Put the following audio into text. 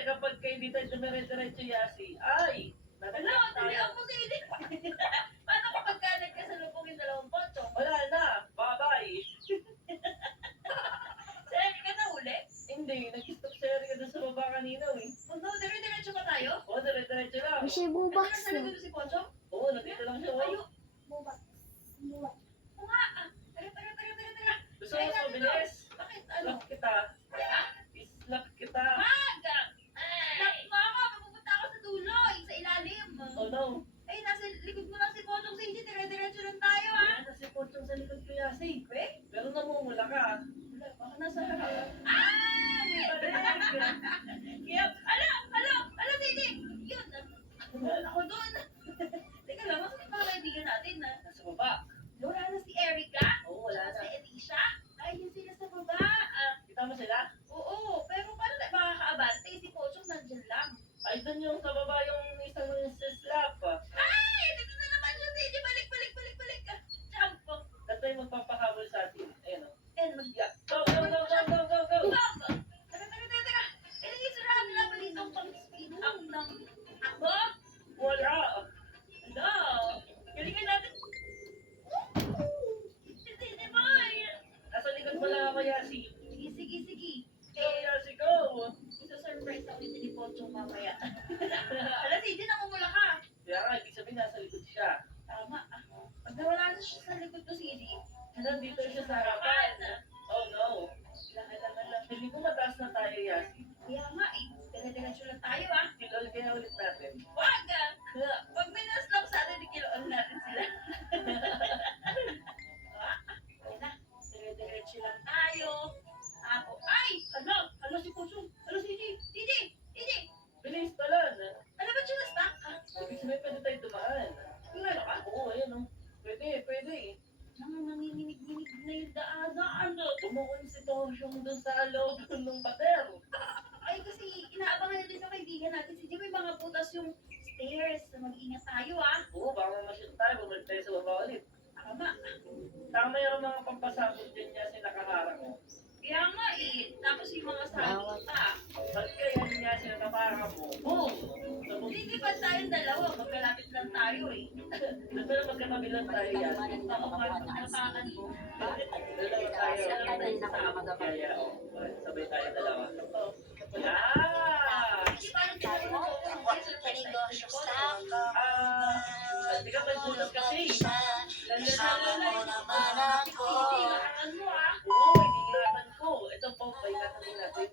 kasi kapag kayo hindi tayo dumire-diretso, Yasi, ay, Wala, dali ako sa ilik. Paano kapag ka nagkasalubong yung dalawang potso? Wala na, bye-bye. Sir, ka na uli? Hindi, nag-stop si Erica doon sa baba kanina, eh. No, dire-diretso ba tayo? Oo, dire-diretso lang. May shibu Ano box na sa na. likod si Poncho? Oo, nandito lang siya, Ayo. oh. Bubox. Bubox. Oo nga. Taga. Gusto mo mas mabilis? Bakit? Ano? Slap kita. Ha? Slap kita. Maga! Lock mo ako. Mapupunta ako sa dulo. Sa ilalim. Oh no. Ay, nasa likod mo lang si Ponchong sa inyo. Dire-diretso lang tayo, ha? Wala na si Pochong sa likod ko, Yasi. Eh? Pero namumula ka. Wala, baka nasa harap. Ah! Yep. Ala, Sidi! Yun. Wala ako doon. Teka lang, masa yung mga kaibigan natin, ha? Nasa baba. Wala na si Erica? Oo, wala Si na. Elisha? Ay, yun sila sa baba. Kita mo sila? Oo, pero paano tayo makakaabante? Si Pochong nandyan lang. Ay, doon yung sa baba yung isang slap. Ay! Dito na naman siya, Sidi! Balik! Jump! Dato yung magpapahabol sa atin. Ayun, oh. And Yeah. Go, go, go, go, go, go, go. Teka. Kailangan isurahan na naman itong pang-speed up ng ako. Wala. Hello? Galingan natin. Hindi boy. Nasa likod mo lang ako, Yasi. Sige. Go, Yasi, go. Isa-surprise ako dito ni Pochong mamaya. Alam, Sidi, namumula ka. Kaya nga, ibig sabihin nasa likod siya. Tama. Pag nawala na siya sa likod ko, Sidi. Nandito siya sa harapan. Oh no. Hindi ko mataas na tayo, Yasi. Kaya nga eh. Dire-diretso lang tayo ah. Kilol kaya ulit natin. Wag ah. Pag may naslap sa atin, ikiloon natin sila. Okay na. Dire-diretso lang tayo. Ako. Ay! Ano si Pusong? Ano si Didi? Bilis, talon. Ano ba siya na-stuck? Ibig sabihin pwede tayo dumaan. Tingnan ka? Oo, ayun oh. Pwede. Nanginginig na yung daan. Tumuon si Tosyong doon sa loob ng pader. Ay, kasi inaabangan natin sa kaibigan natin. Si may mga butas yung stairs. Mag-ingat tayo ah. Oo, baka mamasyon tayo. Bumalik tayo sa baba ulit. Tama. Tama yung mga pampasabot dyan niya sinakaharang mo. Kaya nga eh. Tapos yung mga sabi pa. Bakit kaya niya sinakaharang mo? Oo. Hindi ba tayong dalawa? Magkalapit lang tayo eh. Pero magkakabilang tayo yan. Oo nga, napakan mo. Dalawa tayo. Kaya, sabay tayo dalawa. Ah! Hindi ba yung dalawa mo? Negosyo sa Hindi ka magbutas kasi. Kasama mo naman ako. Hindi, lakan mo ah. Oo, ingatan ko. Ito po, paingatan din natin.